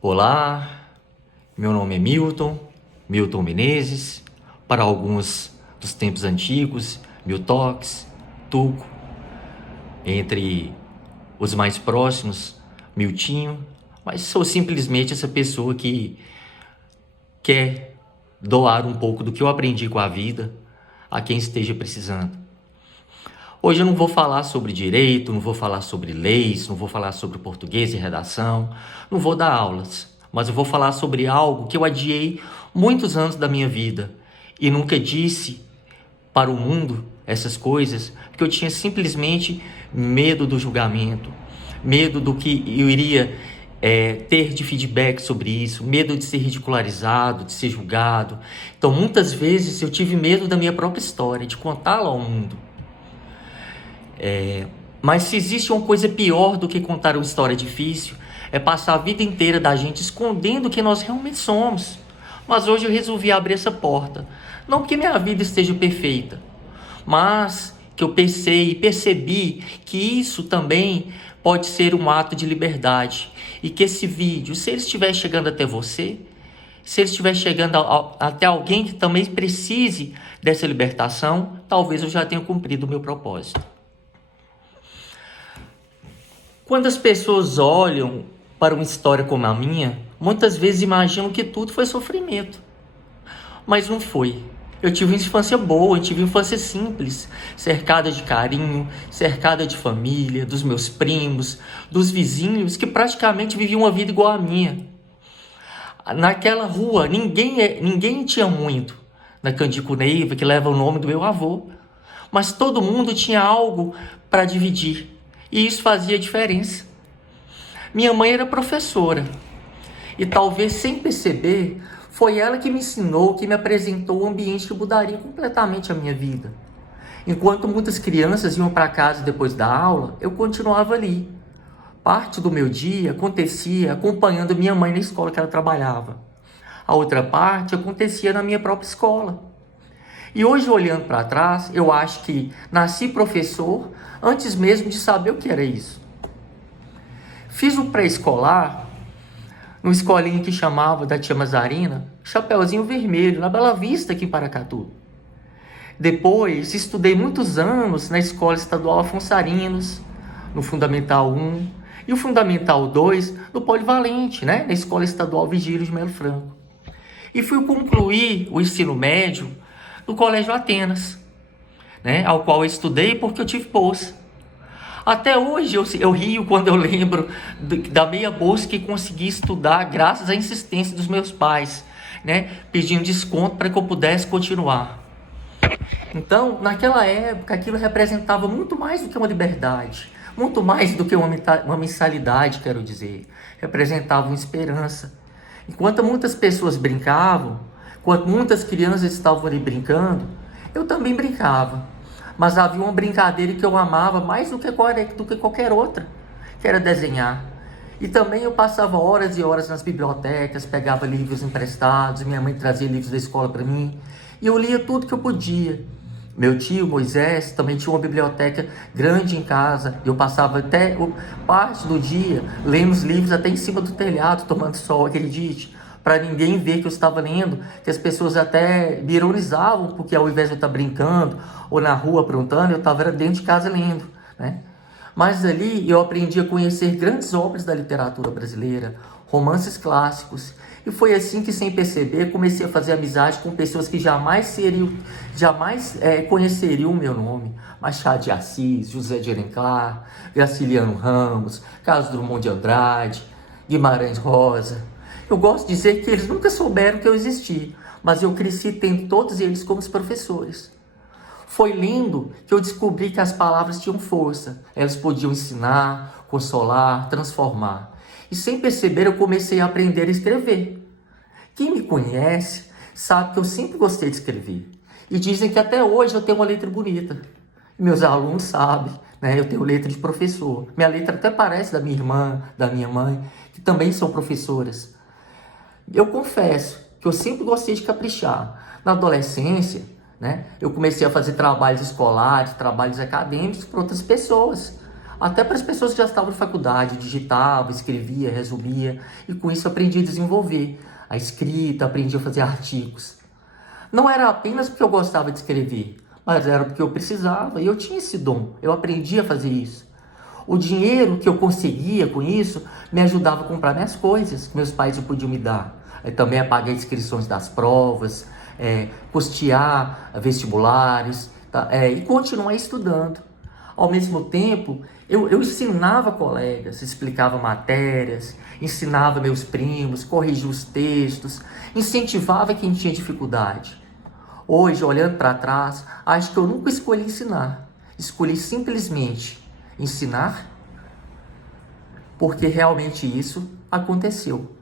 Olá, meu nome é Milton Menezes, para alguns dos tempos antigos, Miltox, Tuco, entre os mais próximos, Miltinho, mas sou simplesmente essa pessoa que quer doar um pouco do que eu aprendi com a vida a quem esteja precisando. Hoje eu não vou falar sobre direito, não vou falar sobre leis, não vou falar sobre português e redação, não vou dar aulas, mas eu vou falar sobre algo que eu adiei muitos anos da minha vida e nunca disse para o mundo essas coisas, porque eu tinha simplesmente medo do julgamento, medo do que eu iria ter de feedback sobre isso, medo de ser ridicularizado, de ser julgado. Então muitas vezes eu tive medo da minha própria história, de contá-la ao mundo. Mas se existe uma coisa pior do que contar uma história difícil, é passar a vida inteira da gente escondendo quem nós realmente somos. Mas hoje eu resolvi abrir essa porta. Não que minha vida esteja perfeita, mas que eu pensei e percebi que isso também pode ser um ato de liberdade. E que esse vídeo, se ele estiver chegando até você, se ele estiver chegando até alguém que também precise dessa libertação, talvez eu já tenha cumprido o meu propósito. Quando as pessoas olham para uma história como a minha, muitas vezes imaginam que tudo foi sofrimento. Mas não foi. Eu tive uma infância boa, eu tive uma infância simples, cercada de carinho, cercada de família, dos meus primos, dos vizinhos que praticamente viviam uma vida igual à minha. Naquela rua, ninguém tinha muito. Na Candico Neiva, que leva o nome do meu avô. Mas todo mundo tinha algo para dividir. E isso fazia diferença. Minha mãe era professora. E talvez sem perceber, foi ela que me ensinou, que me apresentou um ambiente que mudaria completamente a minha vida. Enquanto muitas crianças iam para casa depois da aula, eu continuava ali. Parte do meu dia acontecia acompanhando minha mãe na escola que ela trabalhava. A outra parte acontecia na minha própria escola. E hoje, olhando para trás, eu acho que nasci professor antes mesmo de saber o que era isso. Fiz o pré-escolar numa escolinha que chamava da Tia Mazarina, Chapeuzinho Vermelho, na Bela Vista, aqui em Paracatu. Depois, estudei muitos anos na Escola Estadual Afonso Arinos, no Fundamental 1, e o Fundamental 2 no Polivalente, na Escola Estadual Vigílio de Melo Franco. E fui concluir o ensino médio no Colégio Atenas, ao qual eu estudei porque eu tive bolsa. Até hoje eu rio quando eu lembro da meia bolsa que consegui estudar graças à insistência dos meus pais, pedindo desconto para que eu pudesse continuar. Então, naquela época, aquilo representava muito mais do que uma liberdade, muito mais do que uma mensalidade, quero dizer. Representava uma esperança. Enquanto muitas pessoas brincavam, enquanto muitas crianças estavam ali brincando, eu também brincava. Mas havia uma brincadeira que eu amava mais do que qualquer outra, que era desenhar. E também eu passava horas e horas nas bibliotecas, pegava livros emprestados, minha mãe trazia livros da escola para mim, e eu lia tudo que eu podia. Meu tio, Moisés, também tinha uma biblioteca grande em casa, e eu passava até parte do dia lendo os livros até em cima do telhado, tomando sol, acredite, para ninguém ver que eu estava lendo, que as pessoas até me ironizavam, porque ao invés de eu estar brincando ou na rua aprontando, eu estava dentro de casa lendo, Mas ali eu aprendi a conhecer grandes obras da literatura brasileira, romances clássicos, e foi assim que, sem perceber, comecei a fazer amizade com pessoas que jamais conheceriam o meu nome. Machado de Assis, José de Alencar, Graciliano Ramos, Carlos Drummond de Andrade, Guimarães Rosa. Eu gosto de dizer que eles nunca souberam que eu existi, mas eu cresci tendo todos eles como professores. Foi lindo que eu descobri que as palavras tinham força. Elas podiam ensinar, consolar, transformar. E sem perceber, eu comecei a aprender a escrever. Quem me conhece sabe que eu sempre gostei de escrever. E dizem que até hoje eu tenho uma letra bonita. E meus alunos sabem, eu tenho letra de professor. Minha letra até parece da minha irmã, da minha mãe, que também são professoras. Eu confesso que eu sempre gostei de caprichar. Na adolescência, eu comecei a fazer trabalhos escolares, trabalhos acadêmicos para outras pessoas. Até para as pessoas que já estavam em faculdade, eu digitava, escrevia, resumia, e com isso aprendi a desenvolver a escrita, aprendi a fazer artigos. Não era apenas porque eu gostava de escrever, mas era porque eu precisava, e eu tinha esse dom, eu aprendi a fazer isso. O dinheiro que eu conseguia com isso me ajudava a comprar minhas coisas que meus pais não podiam me dar. Eu também a pagar inscrições das provas, custear vestibulares, tá? E continuar estudando. Ao mesmo tempo, eu ensinava colegas, explicava matérias, ensinava meus primos, corrigia os textos, incentivava quem tinha dificuldade. Hoje, olhando para trás, acho que eu nunca escolhi ensinar. Escolhi simplesmente ensinar, porque realmente isso aconteceu.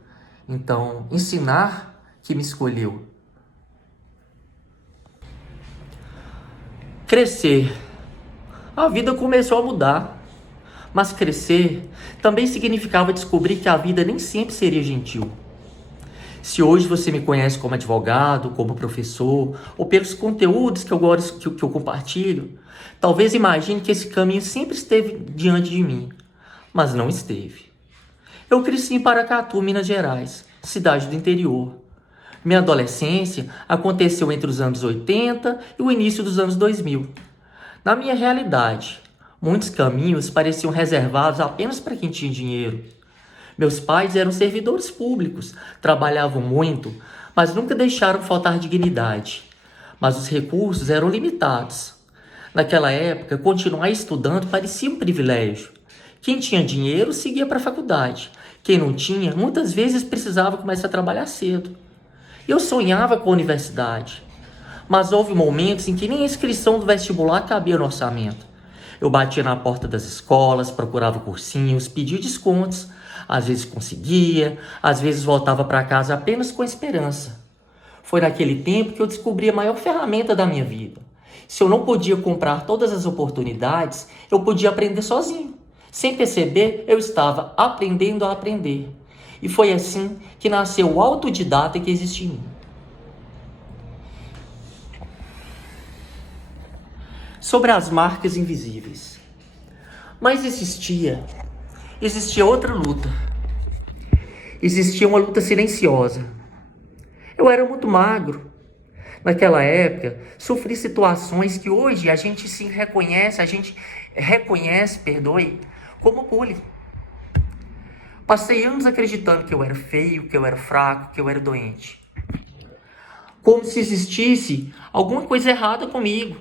Então, ensinar que me escolheu. Crescer. A vida começou a mudar, mas crescer também significava descobrir que a vida nem sempre seria gentil. Se hoje você me conhece como advogado, como professor, ou pelos conteúdos que eu gosto, que eu compartilho, talvez imagine que esse caminho sempre esteve diante de mim, mas não esteve. Eu cresci em Paracatu, Minas Gerais, cidade do interior. Minha adolescência aconteceu entre os anos 80 e o início dos anos 2000. Na minha realidade, muitos caminhos pareciam reservados apenas para quem tinha dinheiro. Meus pais eram servidores públicos, trabalhavam muito, mas nunca deixaram faltar dignidade. Mas os recursos eram limitados. Naquela época, continuar estudando parecia um privilégio. Quem tinha dinheiro seguia para a faculdade. Quem não tinha, muitas vezes precisava começar a trabalhar cedo. Eu sonhava com a universidade, mas houve momentos em que nem a inscrição do vestibular cabia no orçamento. Eu batia na porta das escolas, procurava cursinhos, pedia descontos. Às vezes conseguia, às vezes voltava para casa apenas com esperança. Foi naquele tempo que eu descobri a maior ferramenta da minha vida. Se eu não podia comprar todas as oportunidades, eu podia aprender sozinho. Sem perceber, eu estava aprendendo a aprender. E foi assim que nasceu o autodidata que existe em mim. Sobre as marcas invisíveis. Mas existia outra luta. Existia uma luta silenciosa. Eu era muito magro. Naquela época, sofri situações que hoje a gente reconhece, como bullying. Passei anos acreditando que eu era feio, que eu era fraco, que eu era doente. Como se existisse alguma coisa errada comigo.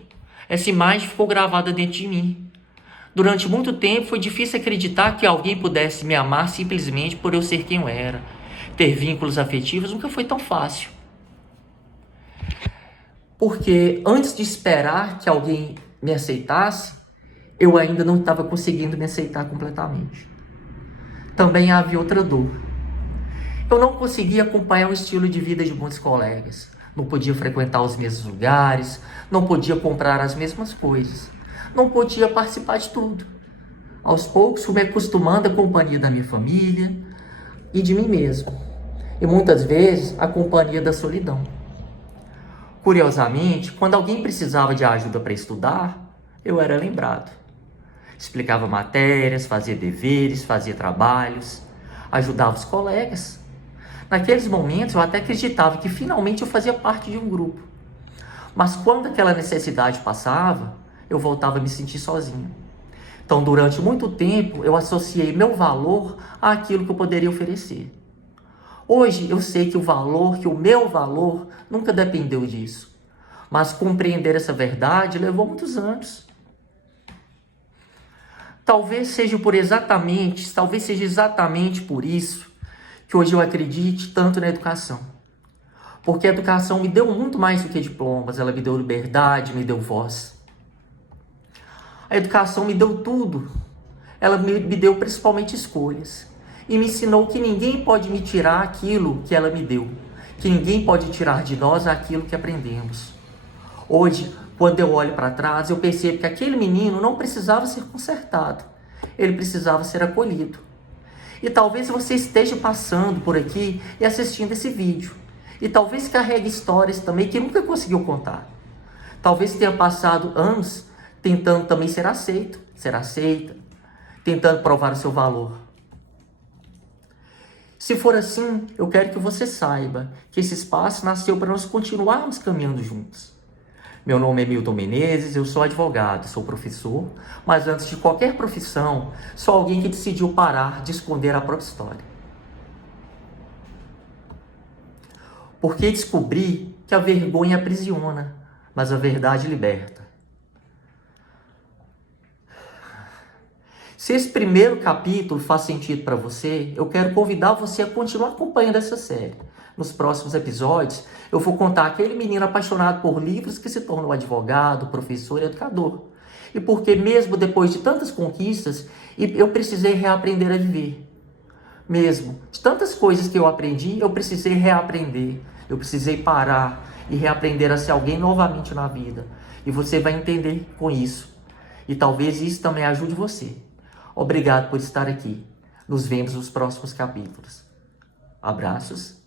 Essa imagem ficou gravada dentro de mim. Durante muito tempo foi difícil acreditar que alguém pudesse me amar simplesmente por eu ser quem eu era. Ter vínculos afetivos nunca foi tão fácil. Porque antes de esperar que alguém me aceitasse, eu ainda não estava conseguindo me aceitar completamente. Também havia outra dor. Eu não conseguia acompanhar o estilo de vida de muitos colegas. Não podia frequentar os mesmos lugares, não podia comprar as mesmas coisas, não podia participar de tudo. Aos poucos fui me acostumando à companhia da minha família e de mim mesmo. E muitas vezes a companhia da solidão. Curiosamente, quando alguém precisava de ajuda para estudar, eu era lembrado. Explicava matérias, fazia deveres, fazia trabalhos, ajudava os colegas. Naqueles momentos eu até acreditava que finalmente eu fazia parte de um grupo. Mas quando aquela necessidade passava, eu voltava a me sentir sozinho. Então, durante muito tempo, eu associei meu valor àquilo que eu poderia oferecer. Hoje eu sei que o meu valor nunca dependeu disso. Mas compreender essa verdade levou muitos anos. Talvez seja exatamente por isso que hoje eu acredite tanto na educação. Porque a educação me deu muito mais do que diplomas, ela me deu liberdade, me deu voz. A educação me deu tudo. Ela me deu principalmente escolhas. E me ensinou que ninguém pode me tirar aquilo que ela me deu. Que ninguém pode tirar de nós aquilo que aprendemos. Hoje, quando eu olho para trás, eu percebo que aquele menino não precisava ser consertado. Ele precisava ser acolhido. E talvez você esteja passando por aqui e assistindo esse vídeo. E talvez carregue histórias também que nunca conseguiu contar. Talvez tenha passado anos tentando também ser aceito, ser aceita. tentando provar o seu valor. Se for assim, eu quero que você saiba que esse espaço nasceu para nós continuarmos caminhando juntos. Meu nome é Milton Menezes, eu sou advogado, sou professor, mas antes de qualquer profissão, sou alguém que decidiu parar de esconder a própria história. Porque descobri que a vergonha aprisiona, mas a verdade liberta. Se esse primeiro capítulo faz sentido para você, eu quero convidar você a continuar acompanhando essa série. Nos próximos episódios, eu vou contar aquele menino apaixonado por livros que se tornou advogado, professor e educador. E porque mesmo depois de tantas conquistas, eu precisei reaprender a viver. Mesmo de tantas coisas que eu aprendi, eu precisei reaprender. Eu precisei parar e reaprender a ser alguém novamente na vida. E você vai entender com isso. E talvez isso também ajude você. Obrigado por estar aqui. Nos vemos nos próximos capítulos. Abraços.